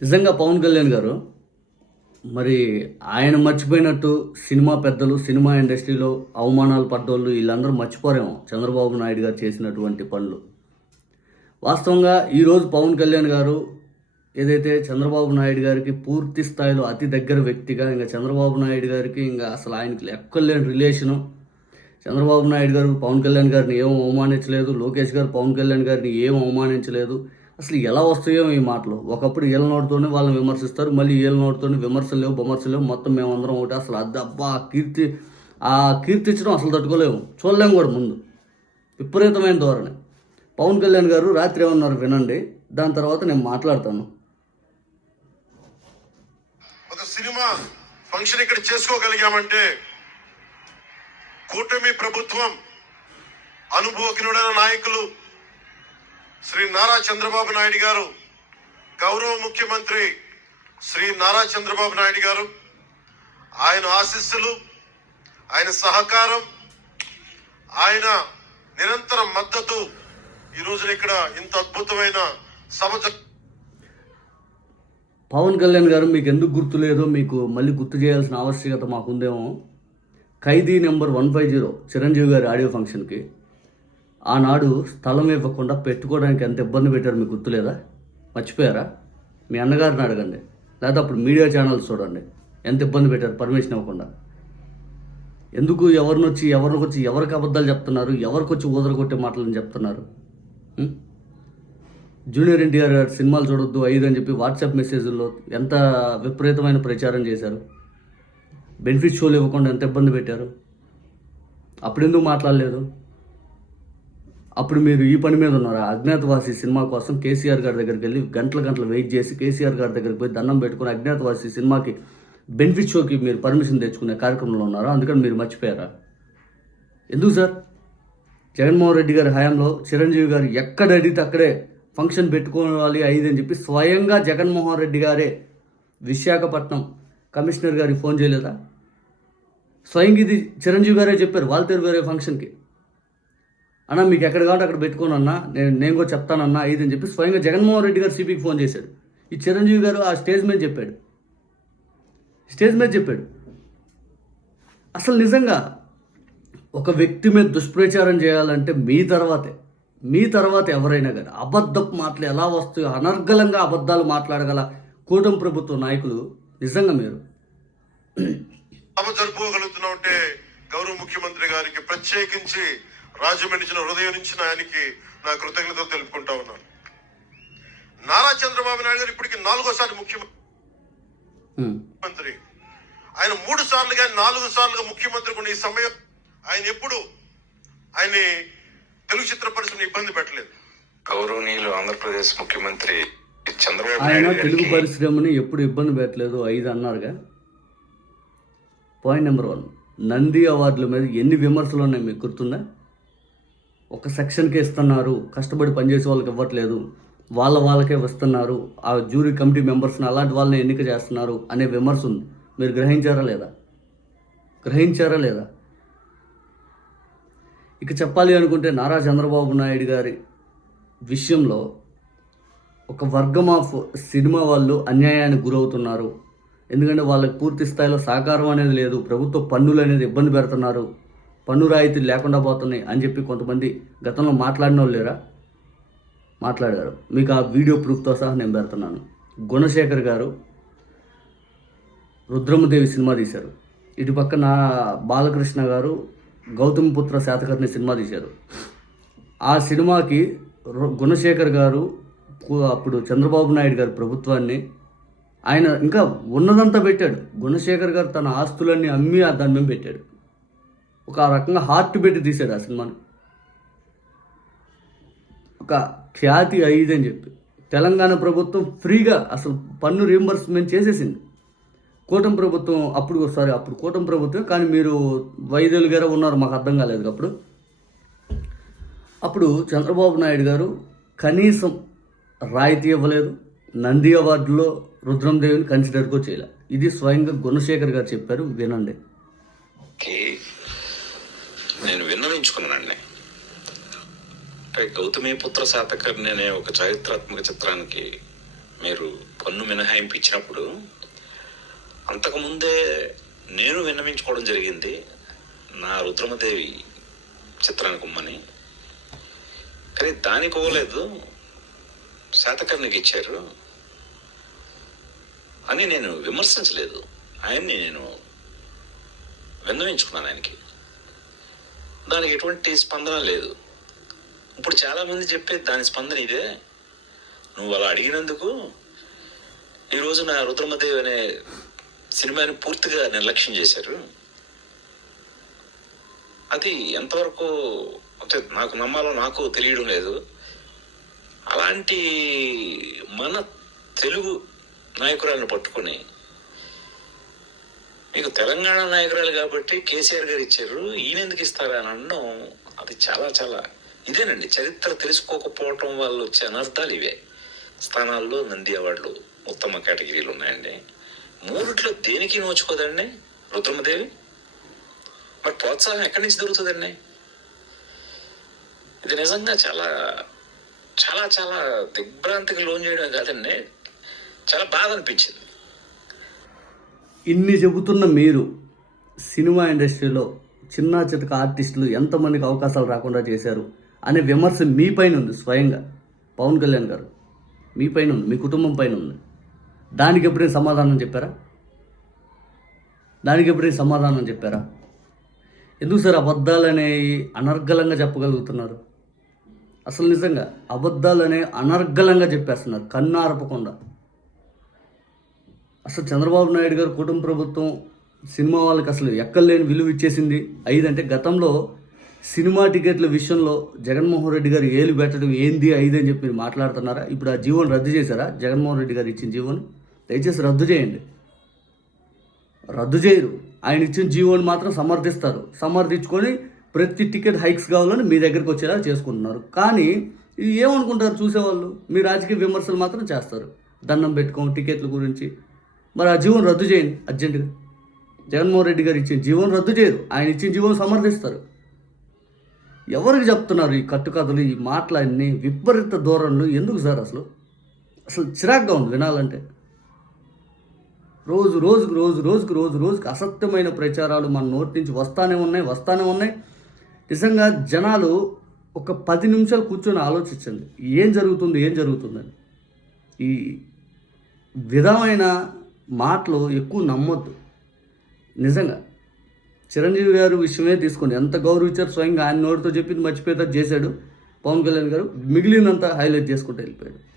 నిజంగా పవన్ కళ్యాణ్ గారు మరి ఆయన మర్చిపోయినట్టు సినిమా పెద్దలు సినిమా ఇండస్ట్రీలో అవమానాలు పడ్డోళ్ళు వీళ్ళందరూ మర్చిపోరేమో చంద్రబాబు నాయుడు గారు చేసినటువంటి పనులు. వాస్తవంగా ఈరోజు పవన్ కళ్యాణ్ గారు ఏదైతే చంద్రబాబు నాయుడు గారికి పూర్తి స్థాయిలో అతి దగ్గర వ్యక్తిగా ఇంకా చంద్రబాబు నాయుడు గారికి ఇంకా అసలు ఆయనకి లెక్కలేని రిలేషను చంద్రబాబు నాయుడు గారు పవన్ కళ్యాణ్ గారిని ఏం అవమానించలేదు లోకేష్ గారు పవన్ కళ్యాణ్ గారిని ఏం అవమానించలేదు అసలు ఎలా వస్తాయో ఈ మాటలు. ఒకప్పుడు వీళ్ళ నోటితోనే వాళ్ళని విమర్శిస్తారు మళ్ళీ వీళ్ళ నోటితోనే విమర్శలు లేవు విమర్శలు లేవు. మొత్తం మేమందరం ఒకటి. అసలు అద్దబ్బా ఆ కీర్తి ఆ కీర్తించడం అసలు తట్టుకోలేము. చూడలేము కూడా ముందు. విపరీతమైన ధోరణి. పవన్ కళ్యాణ్ గారు రాత్రి ఏమన్నారు వినండి దాని తర్వాత నేను మాట్లాడతాను. ఒక సినిమా ఫంక్షన్ ఇక్కడ చేసుకోగలిగామంటే కూటమి ప్రభుత్వం అనుభవజ్ఞుడైన నాయకులు శ్రీ నారా చంద్రబాబు నాయుడు గారు గౌరవ ముఖ్యమంత్రి శ్రీ నారా చంద్రబాబు నాయుడు గారు ఆయన ఆశీస్సులు ఆయన సహకారం ఆయన నిరంతర మద్దతు ఈ రోజున ఇక్కడ ఇంత అద్భుతమైన సభ పవన్ కళ్యాణ్ గారు మీకు ఎందుకు గుర్తు లేదో మీకు మళ్ళీ గుర్తు చేయాల్సిన ఆవశ్యకత మాకుందేమో. Khaidi number one five zero Chiranjeevi గారి ఆడియో ఫంక్షన్కి. ఆనాడు స్థలం ఇవ్వకుండా పెట్టుకోవడానికి ఎంత ఇబ్బంది పెట్టారు మీకు గుర్తులేదా? మర్చిపోయారా? మీ అన్నగారిని అడగండి. లేదా అప్పుడు మీడియా ఛానల్స్ చూడండి. ఎంత ఇబ్బంది పెట్టారు? పర్మిషన్ ఇవ్వకుండా. ఎందుకు ఎవరిని వచ్చి ఎవరికి వచ్చి ఎవరికి అబద్ధాలు చెప్తున్నారు? ఎవరికి వచ్చి ఊదర కొట్టే మాటలని చెప్తున్నారు? జూనియర్ ఎన్టీఆర్ గారు సినిమాలు చూడొద్దు ఐదు అని చెప్పి వాట్సాప్ మెసేజ్లో ఎంత విపరీతమైన ప్రచారం చేశారు? బెనిఫిట్ షోలు ఇవ్వకుండా ఎంత ఇబ్బంది పెట్టారు? అప్పుడెందుకు మాట్లాడలేదు? అప్పుడు మీరు ఈ పని మీద ఉన్నారు? అజ్ఞాతవాసి సినిమా కోసం కేసీఆర్ గారి దగ్గరికి వెళ్ళి గంటల గంటలు వెయిట్ చేసి కేసీఆర్ గారి దగ్గరికి పోయి దండం పెట్టుకుని అజ్ఞాతవాసి సినిమాకి బెనిఫిట్ షోకి మీరు పర్మిషన్ తెచ్చుకునే కార్యక్రమంలో ఉన్నారా? అందుకని మీరు మర్చిపోయారా? ఎందుకు సార్? జగన్మోహన్ రెడ్డి గారి హయాంలో చిరంజీవి గారు ఎక్కడ అడిగితే అక్కడే ఫంక్షన్ పెట్టుకోవాలి ఐదు అని చెప్పి స్వయంగా జగన్మోహన్ రెడ్డి గారే విశాఖపట్నం కమిషనర్ గారికి ఫోన్ చేయలేదా? స్వయంగా ఇది చిరంజీవి గారే చెప్పారు వాళ్ళతేరు వేరే ఫంక్షన్కి. అన్న మీకు ఎక్కడ కావాలంటే అక్కడ పెట్టుకోను అన్న నేను నేను కూడా చెప్తానన్నా ఐదు అని చెప్పి స్వయంగా జగన్మోహన్ రెడ్డి గారు సిపికి ఫోన్ చేశాడు. ఈ చిరంజీవి గారు ఆ స్టేజ్ మీద చెప్పాడు. స్టేజ్ మీద చెప్పాడు. అసలు నిజంగా ఒక వ్యక్తి మీద దుష్ప్రచారం చేయాలంటే మీ తర్వాతే. మీ తర్వాత ఎవరైనా కానీ అబద్ధపు మాటలు ఎలా వస్తాయో అనర్గళంగా అబద్ధాలు మాట్లాడగల కూటమి ప్రభుత్వ నాయకులు నిజంగా మీరు. జరుపుకోగలుగుతున్నా ఉంటే గౌరవ ముఖ్యమంత్రి గారికి ప్రత్యేకించి రాజమండ్రి నుంచి నా హృదయం నుంచి ఆయనకి నా కృతజ్ఞతలు తెలుపుకుంటా ఉన్నాను. నారా చంద్రబాబు నాయుడు గారు ఇప్పటికి నాలుగోసారి హ్మ్. ముఖ్యమంత్రి. ఆయన మూడు సార్లు కానీ నాలుగు సార్లుగా ముఖ్యమంత్రి ఉన్న ఈ సమయం ఆయన ఎప్పుడు ఆయన్ని తెలుగు చిత్ర పరిశ్రమ ఇబ్బంది పెట్టలేదు. గౌరవనీయులు ఆంధ్రప్రదేశ్ ముఖ్యమంత్రి చంద్రబాబు ఆయన నాయుడు తెలుగు పరిశ్రమని ఎప్పుడు ఇబ్బంది పెట్టలేదు ఐదు అన్నారుగా. పాయింట్ నెంబర్ వన్ నంది అవార్డుల మీద ఎన్ని విమర్శలు ఉన్నాయి మీకు గుర్తుందా? ఒక సెక్షన్కే ఇస్తున్నారు. కష్టపడి పనిచేసే వాళ్ళకి ఇవ్వట్లేదు. వాళ్ళ వాళ్ళకే వస్తున్నారు. ఆ జ్యూరీ కమిటీ మెంబర్స్ని అలాంటి వాళ్ళని ఎన్నిక చేస్తున్నారు అనే విమర్శ ఉంది. మీరు గ్రహించారా లేదా? గ్రహించారా లేదా? ఇక చెప్పాలి అనుకుంటే నారా చంద్రబాబు నాయుడు గారి విషయంలో ఒక వర్గం ఆఫ్ సినిమా వాళ్ళు అన్యాయానికి గురవుతున్నారు. ఎందుకంటే వాళ్ళకి పూర్తి స్థాయిలో సహకారం అనేది లేదు. ప్రభుత్వ పన్నులు అనేది ఇబ్బంది పెడుతున్నారు. పన్ను రాయితీలు లేకుండా పోతున్నాయి అని చెప్పి కొంతమంది గతంలో మాట్లాడిన వాళ్ళు లేరా? మాట్లాడారు. మీకు ఆ వీడియో ప్రూఫ్తో సహా నేను పెడుతున్నాను. గుణశేఖర్ గారు రుద్రమదేవి సినిమా తీశారు. ఇటు పక్కన బాలకృష్ణ గారు గౌతమ్ పుత్ర శాతకర్ణి సినిమా తీశారు. ఆ సినిమాకి రు- గుణశేఖర్ గారు అప్పుడు చంద్రబాబు నాయుడు గారి ప్రభుత్వాన్ని ఆయన ఇంకా ఉన్నదంతా పెట్టాడు. గుణశేఖర్ గారు తన ఆస్తులన్నీ అమ్మి ఆ దాని మేము పెట్టాడు. ఒక రకంగా హార్ట్ పెట్టి తీశాడు ఆ సినిమాని. ఒక ఖ్యాతి ఐదు అని చెప్పి. తెలంగాణ ప్రభుత్వం ఫ్రీగా అసలు పన్ను రీంబర్స్మెంట్ చేసేసింది. కూటమి ప్రభుత్వం అప్పుడు ఒకసారి అప్పుడు కూటమి ప్రభుత్వం కానీ మీరు వైద్యులు గారు ఉన్నారు మాకు అర్థం కాలేదు అప్పుడు. అప్పుడు చంద్రబాబు నాయుడు గారు కనీసం రాయితీ ఇవ్వలేదు. నంది అవార్డులో రుద్రందేవిని కన్సిడర్ కూడా చేయలే. ఇది స్వయంగా గుణశేఖర్ గారు చెప్పారు వినండి. నేను అంటే గౌతమి పుత్ర శాతకర్ణి అనే ఒక చారిత్రాత్మక చిత్రానికి మీరు పన్ను మినహాయింపు ఇచ్చినప్పుడు అంతకుముందే నేను విన్నవించుకోవడం జరిగింది నా రుద్రమదేవి చిత్రానికి ఉమ్మని కానీ దానికి ఇవ్వలేదు. శాతకర్ణికి ఇచ్చారు. అని నేను విమర్శించలేదు. ఆయన్ని నేను విన్నవించుకున్నాను ఆయనకి. దానికి ఎటువంటి స్పందన లేదు. ఇప్పుడు చాలామంది చెప్పేది దాని స్పందన ఇదే. నువ్వు అలా అడిగినందుకు ఈరోజు నా రుద్రమదేవి అనే సినిమాని పూర్తిగా నిర్లక్ష్యం చేశారు. అది ఎంతవరకు అంటే నాకు నమ్మాలో నాకు తెలియడం లేదు. అలాంటి మన తెలుగు నాయకురాలను పట్టుకొని మీకు తెలంగాణ నాయకురాలు కాబట్టి కేసీఆర్ గారు ఇచ్చారు ఈయన ఎందుకు ఇస్తారా అని అనడం అది చాలా చాలా ఇదేనండి. చరిత్ర తెలుసుకోకపోవటం వల్ల వచ్చే అనర్థాలు ఇవే. స్థానాల్లో నంది అవార్డులు ఉత్తమ కేటగిరీలు ఉన్నాయండి. మూడిట్లో దేనికి నోచుకోదండి రుద్రమదేవి? మరి ప్రోత్సాహం ఎక్కడి నుంచి దొరుకుతుందండి? ఇది నిజంగా చాలా చాలా చాలా దిగ్భ్రాంతికి లోన్ చేయడం కాదండి. చాలా బాధ అనిపించింది. ఇన్ని చెబుతున్న మీరు సినిమా ఇండస్ట్రీలో చిన్న చితక ఆర్టిస్టులు ఎంతమందికి అవకాశాలు రాకుండా చేశారు అనే విమర్శ మీపైన ఉంది స్వయంగా. పవన్ కళ్యాణ్ గారు మీ పైన ఉంది మీ కుటుంబం పైన ఉంది. దానికి ఎప్పుడైనా సమాధానం చెప్పారా? దానికి ఎప్పుడైనా సమాధానం చెప్పారా? ఎందుకు సార్ అబద్ధాలు అనేవి అనర్గళంగా చెప్పగలుగుతున్నారు? అసలు నిజంగా అబద్ధాలు అనేవి అనర్గళంగా చెప్పేస్తున్నారు కన్ను ఆరపకుండా అసలు చంద్రబాబు నాయుడు గారు కుటుంబ ప్రభుత్వం సినిమా వాళ్ళకి అసలు ఎక్కలేని విలువ ఇచ్చేసింది. ఐదంటే గతంలో సినిమా టికెట్ల విషయంలో జగన్మోహన్ రెడ్డి గారు ఏలు పెట్టడం ఏంది ఐదు అని చెప్పి మీరు మాట్లాడుతున్నారా? ఇప్పుడు ఆ జీవోని రద్దు చేశారా? జగన్మోహన్ రెడ్డి గారు ఇచ్చిన జీవోని? దయచేసి రద్దు చేయండి. రద్దు చేయరు. ఆయన ఇచ్చిన జీవోని మాత్రం సమర్థిస్తారు. సమర్థించుకొని ప్రతి టికెట్ హైక్స్ కావాలని మీ దగ్గరికి వచ్చేలా చేసుకుంటున్నారు. కానీ ఇది ఏమనుకుంటారు చూసేవాళ్ళు? మీ రాజకీయ విమర్శలు మాత్రం చేస్తారు. దండం పెట్టుకోం టికెట్ల గురించి. మరి ఆ జీవం రద్దు చేయండి అర్జెంటుగా. జగన్మోహన్ రెడ్డి గారు ఇచ్చిన జీవం రద్దు చేయరు. ఆయన ఇచ్చిన జీవం సమర్థిస్తారు. ఎవరికి చెప్తున్నారు ఈ కట్టుకథలు ఈ మాటలన్నీ విపరీత ధోరణులు. ఎందుకు సార్ అసలు? అసలు చిరాగ్గా ఉంది వినాలంటే. రోజు రోజుకు రోజు రోజుకు రోజు రోజుకు అసత్యమైన ప్రచారాలు మన నోటి నుంచి వస్తానే ఉన్నాయి వస్తానే ఉన్నాయి. నిజంగా జనాలు ఒక పది నిమిషాలు కూర్చొని ఆలోచించండి. ఏం జరుగుతుంది ఏం జరుగుతుందని. ఈ విధమైన మాటలు ఎక్కువ నమ్మొద్దు. నిజంగా. చిరంజీవి గారు విషయమే తీసుకోండి. ఎంత గౌరవించారు స్వయంగా ఆయన నోటితో చెప్పింది మర్చిపోయేటట్టు చేశాడు. పవన్ కళ్యాణ్ గారు మిగిలినంత హైలైట్ చేసుకుంటూ వెళ్ళిపోయాడు.